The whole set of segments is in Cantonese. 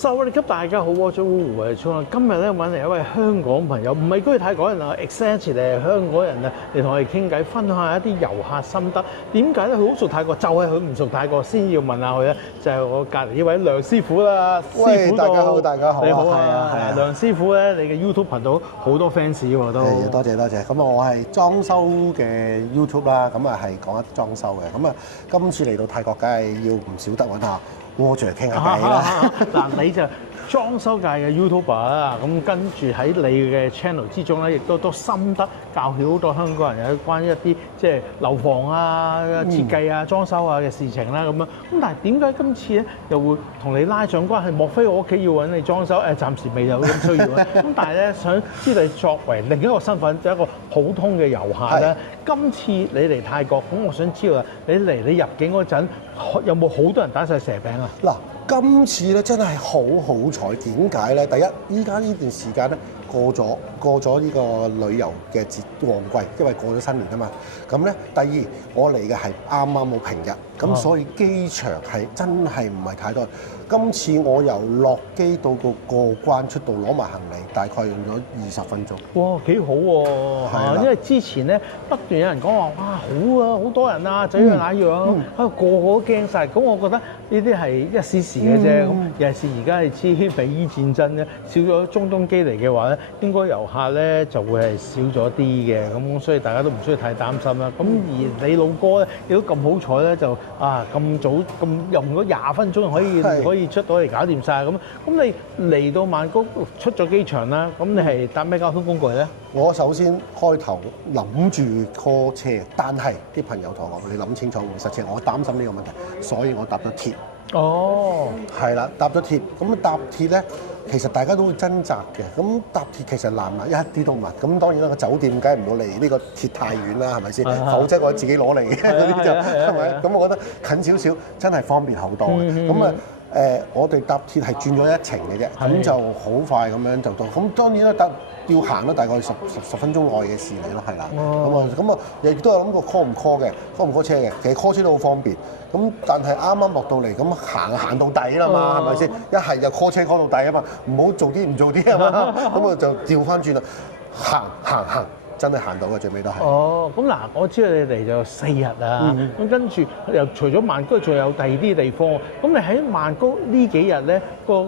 收你級大家好，我係胡慧聰啊！今日咧揾嚟一位香港朋友，唔係居泰港人啊 ，exactly 係香港人啊，嚟同我哋傾偈，分享下一啲遊客心得。點解咧？佢好熟泰國，就係佢唔熟泰國，先要問下佢咧。就係我隔離呢位梁師傅啦。喂，師傅大家好，大家好。你好係啊。梁師傅咧，你嘅 YouTube 頻道好多 fans 喎都。多謝多謝。咁啊，我係裝修嘅 YouTube 啦，咁啊係講一裝修嘅。咁啊，今次嚟到泰國，梗係要唔少得揾下窩住嚟傾下偈啦。嗱，你就裝修界嘅 YouTuber 啦，咁跟住喺你嘅 channel 之中咧，亦都心得教曉好多香港人有關於一啲即係樓房啊、設計啊、裝修啊嘅事情啦咁樣。咁但係點解今次咧又會同你拉上關係？莫非我屋企要揾你裝修？暫時未有咁需要啊。咁但係咧，想知道你作為另一個身份，就係一個普通嘅遊客咧。今次你嚟泰國，咁我想知道啊，你入境嗰陣有冇好多人打晒蛇餅啊？嗱，今次咧真係好好彩，點解咧？第一，依家呢段時間咧過咗呢個旅遊嘅旺季，因為過咗新年啊嘛。咁咧，第二我嚟嘅係啱啱好平日，咁所以機場係真係唔係太多。今次我由落機到個過關出到攞埋行李，大概用咗20分鐘。哇，幾好喎！因為之前咧不斷有人講話，哇，好啊，好多人啊，這樣那樣啊，個個都驚晒。咁我覺得呢啲係一時時嘅啫。咁尤其是而家係知美伊戰爭咧，少咗中東機嚟嘅話咧，應該遊客咧就會係少咗啲嘅。咁所以大家都唔需要太擔心啦。咁而你老哥咧，亦都咁好彩咧，就咁早咁用咗20分鐘可以出到嚟搞掂晒。咁你嚟到曼谷出咗機場啦，咁你係搭咩交通工具咧？我首先開頭諗住 call 車，但係啲朋友同我講：你諗清楚會塞車，我擔心呢個問題，所以我搭咗鐵。哦，係啦，搭咗鐵。咁搭鐵咧，其實大家都會掙扎嘅。咁搭鐵其實難啊，一啲都唔難。咁當然啦，個酒店梗係唔好離呢個鐵太遠啦，係咪先？否則我自己攞嚟嘅嗰啲就係咪？咁我覺得近少少真係方便好多嘅。咁我哋搭鐵係轉咗一程嘅啫，咁就好快咁樣就到。咁當然啦，要行啦，大概十分鐘內嘅事嚟咯，係啦。咁啊，亦都有諗過 call 唔 call 嘅，call 唔 call 車嘅。其實 call 車都好方便。咁但係啱啱落到嚟，咁行到底啦嘛，係咪先？一係就 call 車 call 到底啊嘛，唔好做啲唔做啲啊嘛。咁我就調翻轉啦，行。真係行到嘅，最尾都係。哦，咁嗱，我知道你嚟就4日啊，咁跟住又除咗曼谷，仲有第二啲地方。咁你喺曼谷呢幾日咧，個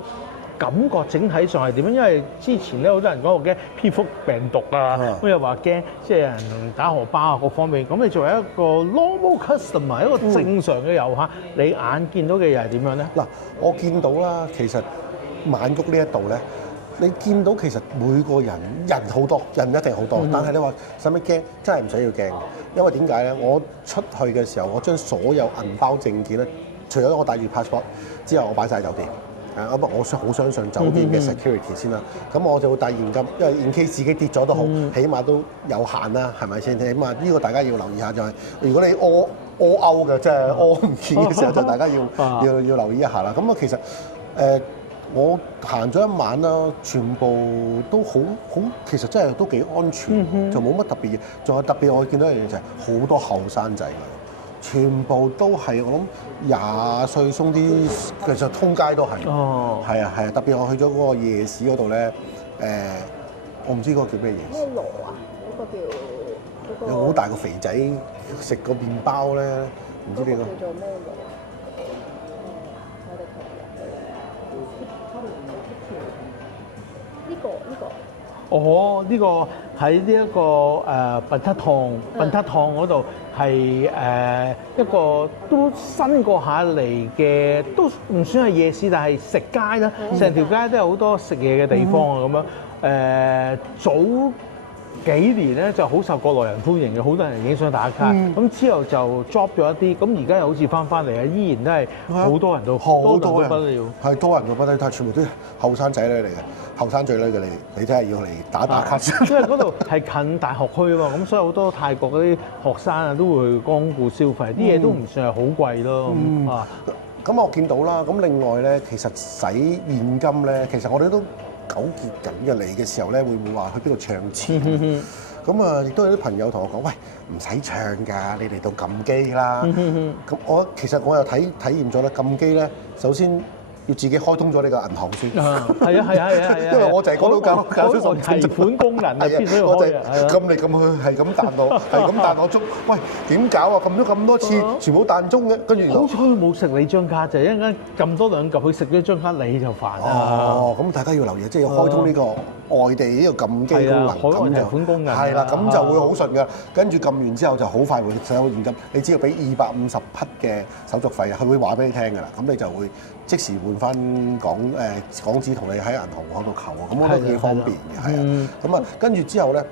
感覺整體上係點樣？因為之前咧好多人講話驚蝙蝠病毒啊，咁又話驚即係人打荷包啊各方面。咁你作為一個 normal customer， 一個正常嘅遊客，你眼見到嘅又係點樣咧？嗱，我見到啦，其實曼谷呢一度咧。你見到其實每個人好多，人一定好多，但係你話使乜驚？真係唔使要驚，因為點解咧？我出去嘅時候，我將所有銀包證件咧，除咗我帶住 passport 之後，我擺晒酒店。咁我好相信酒店嘅 security 先啦。咁我就會帶現金，因為 in case 自己跌咗都好，起碼都有限啦，係咪先？起碼呢個大家要留意下就係，如果你屙勾嘅，即係屙唔見嘅時候，就大家要留意一下啦。咁啊，其實我行咗一晚啦，全部都好，其實真係都幾安全，就冇乜特別嘢。仲有特別，我見到一樣嘢就係好多後生仔㗎，全部都係我諗20歲鬆啲，其實通街都係。哦，係啊，特別我去咗嗰個夜市嗰度咧，我唔知嗰個叫咩夜市。咩螺啊？嗰個叫有好大個肥仔食個麵包咧，唔知邊個。叫做咩螺？呢個。哦，呢個喺呢一個笨塔燙嗰度係一個都新過下嚟嘅，都唔算係夜市，但係食街啦，成條街都有好多食嘢嘅地方啊咁樣。早幾年咧就好受國內人歡迎嘅，好多人影相打卡。咁之後就 drop 咗一啲，咁而家又好似翻嚟啊，依然都係好多人都好多人不了，係多人到不得了，全部都後生仔女嚟嘅，後生仔女嘅你真係要嚟打卡先。因為嗰度係近大學區啊嘛，咁所以好多泰國嗰啲學生啊都會去光顧消費，啲嘢都唔算係好貴咯。咁我見到啦，咁另外咧，其實使現金咧，其實我哋都糾結緊嘅。嚟嘅時候咧，會唔會話去邊度唱錢？咁啊，亦都有啲朋友同我講：喂，唔使唱㗎，你嚟到撳機啦。咁其實我又體驗咗啦，撳機咧，首先要自己開通咗你個銀行先。係啊，因為我就係嗰度搞出數提款功能啊，必須要我就開啊。係撳嚟撳去，係咁彈我，係咁彈我中。喂，點搞啊？撳咗咁多次，全部彈中嘅，跟住好彩佢冇食你張卡，就係一陣間撳多2嚿，佢食咗張卡你就煩啦。哦，咁大家要留意，即係要開通呢個外地呢個撳機功能，海外提款功能係啦，咁就會好順㗎。跟住撳完之後就好快會使到現金，你只要俾250匹嘅手續費，佢會話俾你聽㗎啦。咁你就會即時換翻港紙同你喺銀行嗰度求啊。咁我覺得幾方便嘅，係啊。咁啊，跟住之後咧。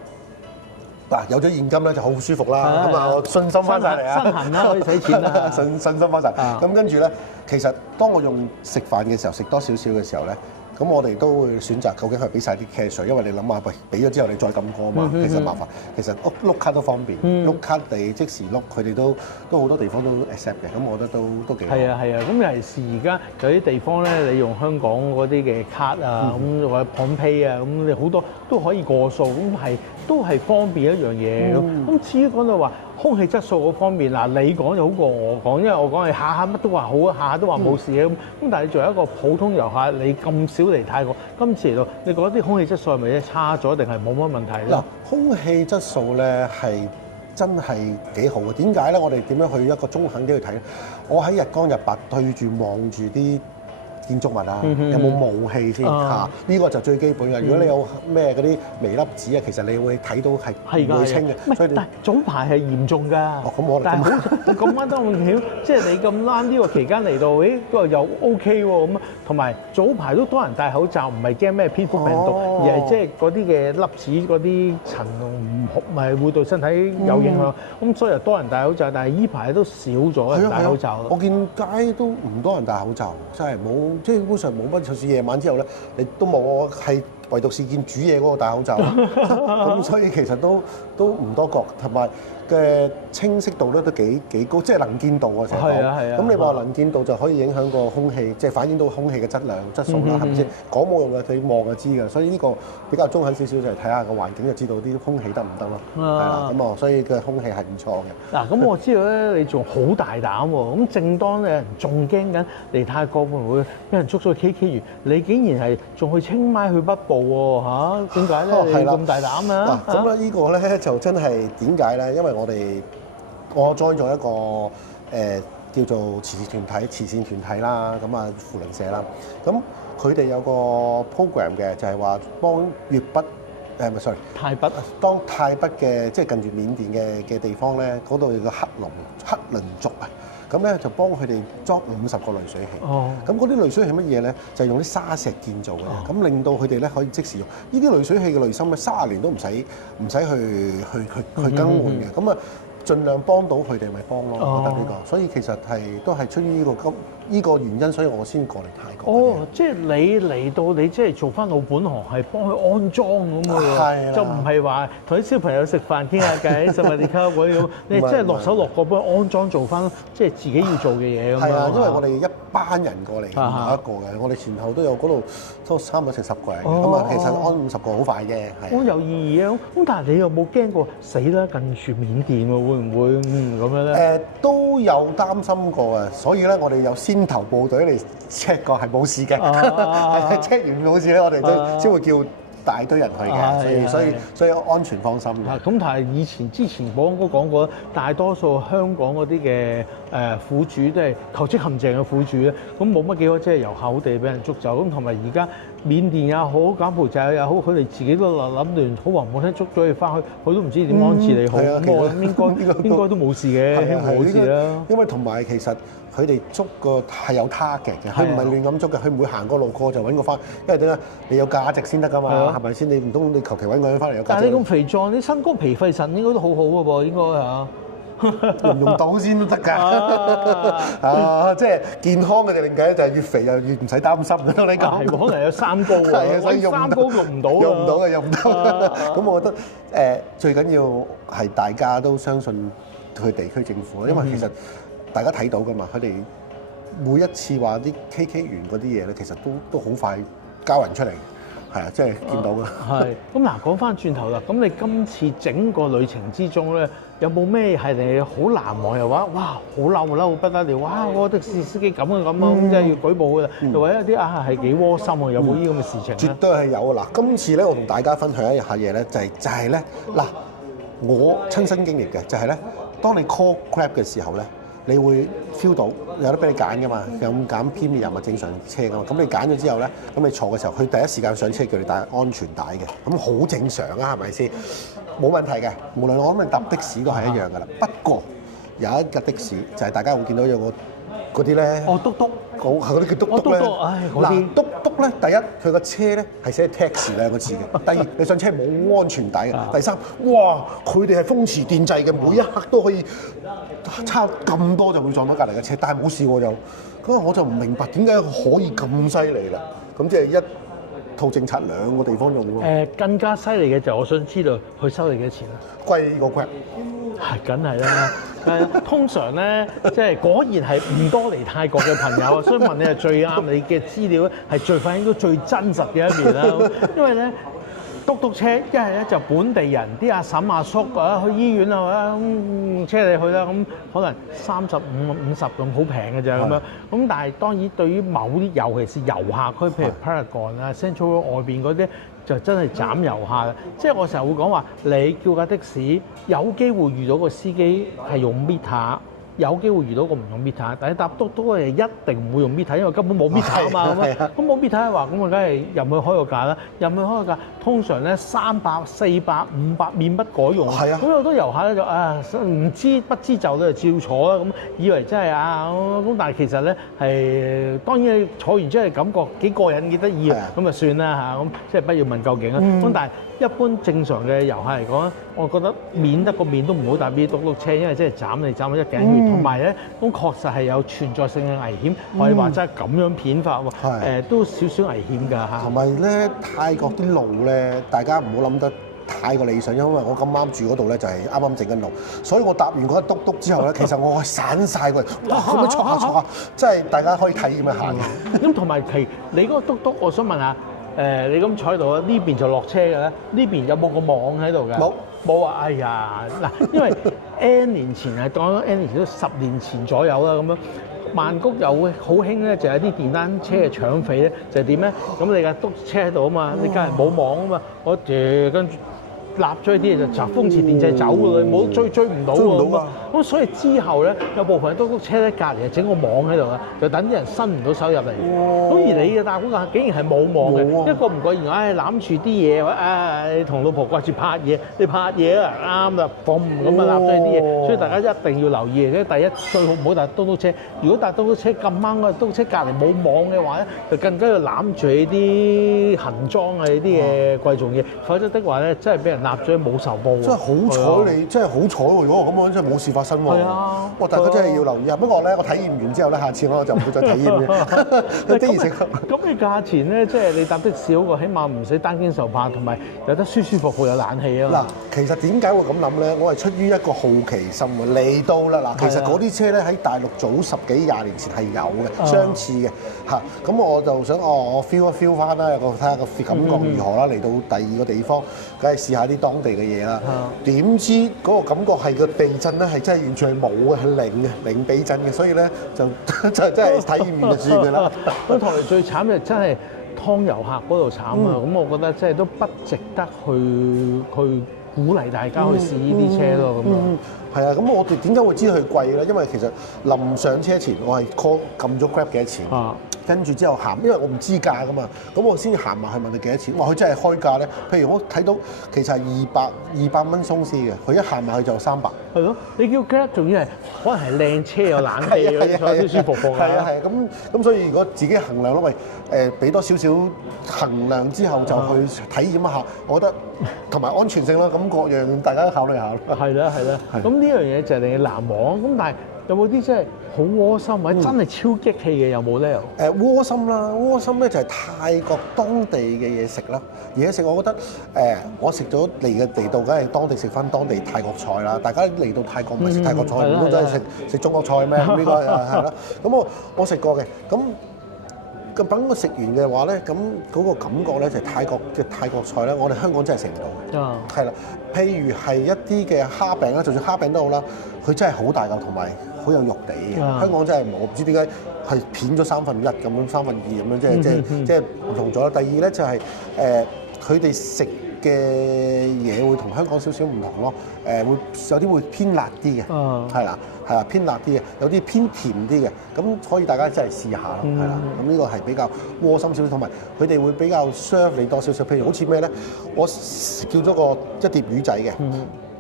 嗱，有咗現金咧就好舒服啦，咁啊我信心翻晒嚟啊，身痕啦，可以使錢啦，信心翻晒。咁跟住咧，其實當我用食飯嘅時候，食多少少嘅時候咧，咁我哋都會選擇究竟係俾晒啲 cash，因為你諗下，喂，俾咗之後你再撳過啊嘛，其實麻煩。其實碌卡都方便，碌卡你即時碌，佢哋都好多地方都 accept 嘅，咁我覺得都幾好。係啊，咁尤其是而家有啲地方咧，你用香港嗰啲嘅卡啊，咁或者 PromptPay 啊，咁你好多都可以過數，咁都係方便一樣嘢。咁至於講到話空氣質素嗰方面，嗱你講就好過我講，因為我講係下下乜都話好啊，下下都話冇事嘅咁。但係你作為一個普通遊客，你咁少嚟泰國，今次嚟到，你覺得啲空氣質素係咪差咗，定係冇乜問題咧？嗱，空氣質素咧係真係幾好嘅。點解咧？我哋點樣去一個中肯啲去睇咧？我喺日光日白對住望住啲建築物啊，有冇霧氣先嚇？呢個就最基本嘅。如果你有咩嗰啲微粒子啊，其實你會睇到係唔會清嘅。所以但係早排係嚴重㗎。哦，咁我但係好咁啱得咁巧，即係你咁啱呢個期間嚟到，誒嗰個又 OK 喎咁啊。同埋早排都多人戴口罩，唔係驚咩蝙蝠病毒，而係即係嗰啲嘅粒子嗰啲塵唔係會對身體有影響。咁所以又多人戴口罩，但係依排都少咗人戴口罩。我見街都唔多人戴口罩，真係冇。即係基本上冇乜，就算夜晚之後咧，你都冇。我係唯獨是見煮嘢嗰個戴口罩，咁所以其實都唔多覺，同埋嘅清晰度咧都幾高，即係能見度啊成日講。係啊。咁你話能見度就可以影響個空氣，即係反映到空氣嘅質量、質素啦，係咪先？講冇用嘅，佢望就知㗎。所以呢個比較中肯少少，就係睇下個環境就知道啲空氣得唔得咯。係啦，咁所以嘅空氣係唔錯嘅。嗱，咁我知道咧，你仲好大膽喎。咁正當咧仲驚緊嚟泰國會唔會俾人捉咗去 KK 園，你竟然係仲去清邁去北部喎嚇？點解咧？你咁大膽啊？嗱，咁咧呢個咧就真係點解咧？因為我 join 咗一個叫做慈善團體啦，咁啊扶輪社啦，咁佢哋有個 program 嘅，就係話幫粵北泰北啊，當泰北嘅即係近住緬甸嘅地方咧，嗰度有個克倫族啊。咁咧就幫佢哋裝50個濾水器。咁嗰啲濾水器乜嘢咧？就係用啲沙石建造嘅。咁令到佢哋咧可以即時用。呢啲濾水器嘅濾芯咧，30年都唔使去更換嘅。咁啊，盡量幫到佢哋咪幫咯。我覺得呢個，所以其實都係出於呢個原因，所以我先過嚟泰國。即係你嚟到，你即係做翻老本行，係幫佢安裝咁嘅，就唔係話同啲小朋友食飯傾下偈，甚至卡嗰啲咁。你真係落手落腳幫佢安裝，做翻即係自己要做嘅嘢咁樣。係啊，因為我哋一班人過嚟，唔係一個嘅。我哋前後都有嗰度都差唔多成10個人。咁啊，其實安50個好快嘅。好有意義啊！咁但係你有冇驚過死啦？近住緬甸喎，會唔會咁樣咧？都有擔心過啊，所以咧我哋有先頭部隊嚟 check 過係冇事嘅，check 完冇事咧，我哋都先會叫大堆人去嘅，所以安全放心嘅。咁但係之前保安哥講過，大多數香港嗰啲嘅苦主都係求職陷阱嘅苦主咧，咁冇乜幾多即係由口地俾人捉走，咁同埋而家緬甸也好，柬埔寨也好，佢哋自己都諗亂，好話唔好聽捉咗佢翻去，佢都唔知點安置你好。咁我諗應該都冇事嘅，冇事啦。因為同埋其實佢哋捉個係有 target 嘅，佢唔係亂咁捉嘅，佢唔會行過路過就揾個翻，因為點解？你有價值先得㗎嘛，係咪先？你唔通你求其揾個人翻嚟有價值？但係你咁肥壯，你身高脾肺腎應該都好好嘅噃，應該嚇。用到先都得㗎，即係健康嘅就另計，就係越肥又越唔使擔心。你講係可能有三高喎，所以三高用唔到，用唔到嘅，用唔到。咁我覺得最緊要係大家都相信佢地區政府，因為其實大家睇到㗎嘛，佢哋每一次話啲 KK 園嗰啲嘢咧，其實都好快交人出嚟。係啊，即係見到㗎。係咁嗱，講翻轉頭啦，咁你今次整個旅程之中咧，有冇咩係你好難忘又話哇好嬲不得了，哇嗰個的士司機咁啊，咁即係要舉報㗎啦，又或者有啲係幾窩心啊，有冇呢啲咁嘅事情咧？絕對係有啊！嗱，今次咧我同大家分享一下嘢咧，就係咧嗱，我親身經歷嘅就係咧，當你 call Grab 嘅時候咧，你會 feel 到有得俾你揀㗎嘛，有咁揀 Premium 又咪正常車㗎嘛，咁你揀咗之後咧，咁你坐嘅時候，佢第一時間上車叫你帶安全帶嘅，咁好正常啊，係咪先？冇問題嘅，無論我諗你搭的士都係一樣㗎啦。不過有一架的士就係大家會見到有個嗰啲咧，嘟嘟，嗰啲叫嘟嘟咧。嗱，嘟嘟咧，第一佢個車咧係寫 taxi 兩個字嘅。第二你上車冇安全帶嘅。第三，哇，佢哋係風馳電掣嘅，每一刻都可以差咁多就會撞到隔離嘅車，但係冇事喎就。咁我就唔明白點解可以咁犀利啦？咁即係一套政策兩個地方用喎。更加犀利嘅就係我想知道佢收你幾多錢啊？貴過 Grab。係，梗係啦。通常咧，即係果然係唔多嚟泰國嘅朋友，所以問你係最啱，你嘅資料係最反映到最真實嘅一面啦。因為咧，嘟嘟車一係咧就本地人啲阿嬸阿叔啊去醫院啊，車你去啦，咁可能35、50咁好平嘅啫咁樣。咁但係當然對於某啲尤其是遊客區，譬如 Paragon 啊、Central 外邊嗰啲，就真係斬遊客啦。即係我成日會講話，你叫架的士有機會遇到個司機係用 meter。有機會遇到個唔用 meter，但係搭嘟嘟係一定唔會用 meter，因為根本冇 meter 啊嘛。咁冇 meter 嘅話，咁我梗係入去開個價啦。入去開個價，通常咧300、400、500面不改用。係啊。咁好多遊客咧就唔知不知就咧就照坐啦，咁以為真係咁，但係其實咧係當然你坐完之後感覺幾過癮幾得意啊，咁就算啦嚇，咁即係不要問究竟啦。咁但係一般正常嘅遊客嚟講，我覺得免得個面都唔好搭啲嘟嘟車，因為真係斬你斬咗一頸血，同埋咧咁確實係有存在性嘅危險。我哋話齋咁樣片法喎，都少少危險㗎嚇。同埋咧，泰國啲路咧，大家唔好諗得太過理想，因為我咁啱住嗰度咧就係啱啱整緊路，所以我搭完嗰嘟嘟之後咧，其實我係散晒過嚟，哇咁樣戳下，真係大家可以體驗一下嘅。咁同埋你嗰個嘟嘟，我想問下。你咁坐喺度啊？呢邊就落車嘅咧，呢邊有冇個網喺度嘅？冇啊！哎呀，嗱，因為 N 年前係講 N 年前都10年前左右啦，咁樣曼谷有好興咧，就係啲電單車嘅搶匪咧，就係點咧？咁你架嘟車喺度啊嘛，你梗係冇網啊嘛，我跟住立咗啲嘢就風馳電掣走㗎啦，冇追唔到喎。咁所以之後咧，有部分嘟嘟車咧隔離係整個網喺度嘅，就等啲人伸唔到手入嚟。咁而你嘅大股價竟然係冇網嘅，一個唔覺意攬住啲嘢，你同老婆掛住拍嘢，你拍嘢啊啱啦，咁啊立咗啲嘢，所以大家一定要留意嘅。第一最好唔好搭嘟嘟車，如果搭嘟嘟車咁啱個嘟嘟車隔離冇網嘅話咧，就更加要攬住啲行裝啊呢啲嘢貴重嘢，否則的話咧真係俾人立咗冇仇報。真係好彩你，真係好彩喎！如果咁樣真係冇事發生喎。係啊，哇！大家真係要留意啊。不過咧，我體驗完之後咧，下次我就唔會再體驗嘅。咁嘅價錢咧，即係你搭的士好過，起碼唔使擔驚受怕，同埋有得舒舒服服有冷氣啊。嗱，其實點解會咁諗咧？我係出於一個好奇心啊。嚟到啦，嗱，其實嗰啲車咧喺大陸早10幾20年前係有嘅，相似嘅嚇。咁我就想我 feel 翻啦，有個睇下個感覺如何啦。嚟到第二個地方，梗係試下啲當地嘅嘢啦。點知嗰個感覺係個地震咧係真係完全係冇嘅，係零地震嘅，所以咧就真係體驗完就算嘅啦。咁同埋最慘就真係劏遊客嗰度慘啊！咁我覺得即係都不值得去鼓勵大家去試呢啲車咯。咁係啊，咁我哋點解會知道佢貴咧？因為其實臨上車前我係 撳咗 Grab 幾多錢。跟住之後行，因為我唔知價噶嘛，咁我先行埋去問佢幾多錢。哇！佢真係開價咧，譬如我睇到其實係200蚊鬆絲嘅，佢一行埋去就300。係咯，你叫 Grab 仲要係可能係靚車有冷氣，坐舒舒服服。係啊，咁所以如果自己衡量咯，俾多少少衡量之後就去體驗一下，我覺得同埋安全性啦，咁各樣大家都考慮下咯。係啦。咁呢樣嘢就係令你難忘。咁但係有冇啲真係好窩心或者真係超激氣嘅有冇咧？窩心啦，窩心咧就係泰國當地嘅嘢食啦。嘢食我覺得我食咗嚟嘅地道，梗係當地食翻當地泰國菜啦。大家嚟到泰國唔係食泰國菜，唔通真係食中國菜咩？呢個係啦。咁我食過嘅，咁咁等我食完嘅話咧，咁嗰個感覺咧就係泰國菜咧，我哋香港真係食唔到嘅。係啦，譬如係一啲嘅蝦餅啦，就算蝦餅都好啦，佢真係好大嚿同埋好有肉地嘅。香港真係冇，唔知點解係片咗1/3咁樣2/3咁樣，即係唔同咗。第二咧就係佢哋食嘅嘢會同香港少少唔同咯，會有啲會偏辣啲嘅，係啦偏辣啲嘅，有啲偏甜啲嘅，咁所以大家真係試下咯，係啦，咁呢個係比較窩心少少，同埋佢哋會比較 serve 你多少少，譬如好似咩咧，我叫咗一碟魚仔嘅。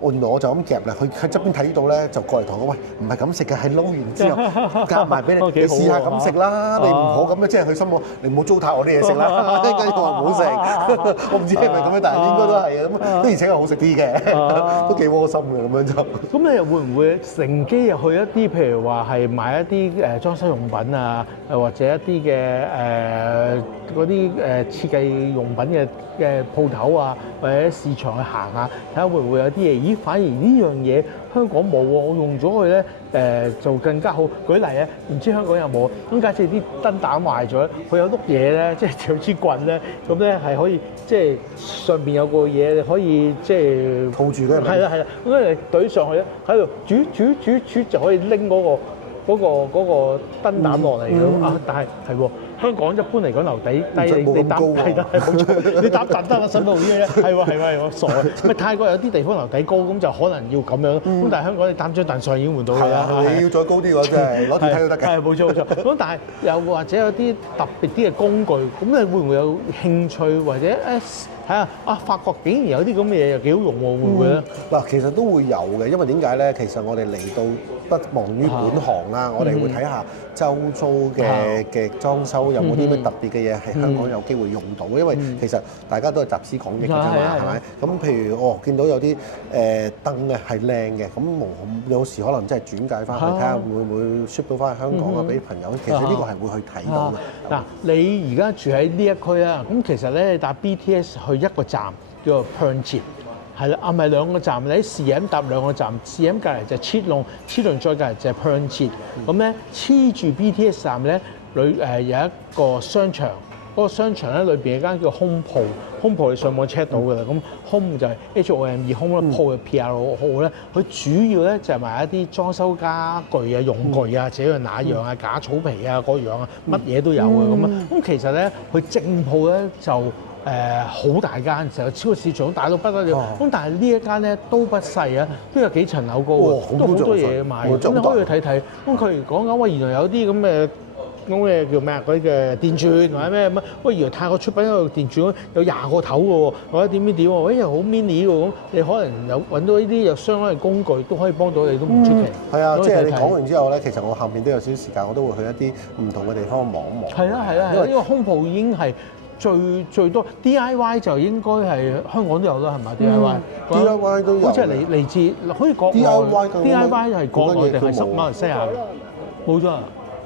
原來我就咁夾啦，佢喺側邊睇到咧，就過嚟同我喂，唔係咁食嘅，係撈完之後夾埋俾你，你試下咁食啦，你唔好咁樣，即係佢心諗你唔好糟蹋我啲嘢食啦，跟住話唔好食，我唔知係咪咁樣，但係應該都係嘅，咁而且係好食啲嘅，都幾窩心嘅咁樣就。咁你又會唔會乘機入去一啲譬如話係買一啲裝修用品啊，或者一啲嘅嗰啲設計用品嘅鋪頭啊，或者市場去行下，睇下會唔會有啲嘢？咦，反而呢樣嘢香港冇喎，我用咗佢咧就更加好。舉例咧，唔知香港有冇？咁假設啲燈膽壞咗，佢有碌嘢咧，即係條支棍咧，咁咧係可以即係上邊有個嘢，你可以即係套住嘅。係啦，咁你懟上去咧，喺度煮就可以拎嗰個燈膽落嚟咁啊！但係喎。香港一般嚟講樓底低，你搭係得係冇錯，你搭得啦，使到啲嘢係喎，傻嘅。咪泰國有啲地方樓底高，咁就可能要咁樣。咁但係香港你擔張凳上已經換到㗎啦。你要再高啲喎，真係攞電梯都得嘅。係冇錯。咁但係又或者有啲特別啲嘅工具，咁你會唔會有興趣或者睇下發覺竟然有啲咁嘅嘢又幾好用喎，會唔會咧？嗱，其實都會有嘅，因為點解咧？其實我哋嚟到不忘於本行啦，我哋會睇下周遭嘅裝修有冇啲咩特別嘅嘢係香港有機會用到，因為其實大家都係集思廣益嘅啫嘛，係咪？咁譬如見到有啲燈嘅係靚嘅，咁有時可能真係轉介翻去睇下會唔會 ship 到翻去香港啊，俾朋友。其實呢個係會去睇到嘅。嗱，你而家住喺呢一區啊，咁其實咧你搭 BTS 去一個站叫做 Pernchit。係啦，唔係2個站，你喺CM搭2個站，CM 隔離就係切龍再隔離就係 Pernchit。咁咧黐住 BTS 站咧，有一個商場，嗰個商場咧裏邊有間叫 Home 鋪你上網 check 到㗎啦。咁 Home 就係 HOME Home 啦，鋪嘅 PRO 咧，佢主要咧就係賣一啲裝修家具啊、用具啊、這樣那樣啊、假草皮啊嗰樣啊，乜嘢都有嘅咁啊。咁其實咧，佢正鋪咧就好大間，成個超市場大到不得了。咁但係呢一間咧都不細啊，都有幾層樓高喎，都好多嘢賣。咁你可以去睇睇。咁佢講緊喂，原來有啲咁嘅叫咩啊？嗰啲嘅電鑽或者咩乜？喂，原來泰國出品一個電鑽有20個頭嘅喎，或者點喎？喂，又好 mini 嘅咁，你可能有揾到呢啲有相關嘅工具都可以幫到你，都唔出奇。係啊，即係你講完之後咧，其實我後面都有少少時間，我都會去一啲唔同嘅地方望一望。係啦，因為呢個空鋪已經係最多 DIY 就應該係香港都有啦，係咪 DIY 都有，好似係嚟自可以國外 DIY 係國內定係馬來西亞？冇錯。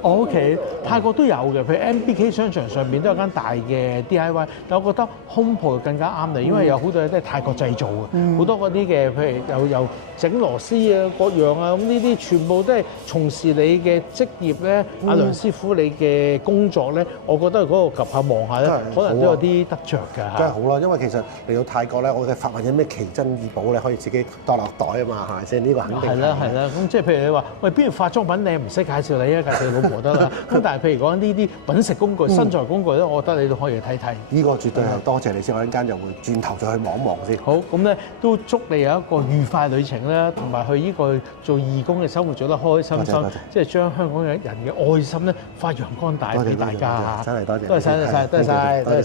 OK， 泰國都有嘅，譬如 MBK 商場上邊都有間大嘅 DIY， 但我覺得 Home 鋪更加啱你，因為有好多嘢都係泰國製造嘅，好多嗰啲嘅，譬如有整螺絲啊、各樣啊，咁呢啲全部都係從事你嘅職業咧。阿梁師傅你嘅工作咧，我覺得嗰度及下望下咧，可能都有啲得着㗎。真係好啦，因為其實嚟到泰國咧，我哋發現有咩奇珍異寶咧，可以自己袋落袋啊嘛，係咪先？呢個肯定係啦。咁即係譬如你話，喂，邊度化妝品你唔識介紹你啊，介紹你老婆得啦。咁但係譬如講呢啲揾食工具、身材工具咧，我覺得你都可以睇睇。呢個絕對係多謝你先，我一陣間就會轉頭再去望一望先。好，咁咧都祝你有一個愉快旅程啦，同埋去呢個做義工嘅生活做得開心心，即係將香港嘅人嘅愛心咧發揚光大俾大家嚇。真係多謝，多謝晒。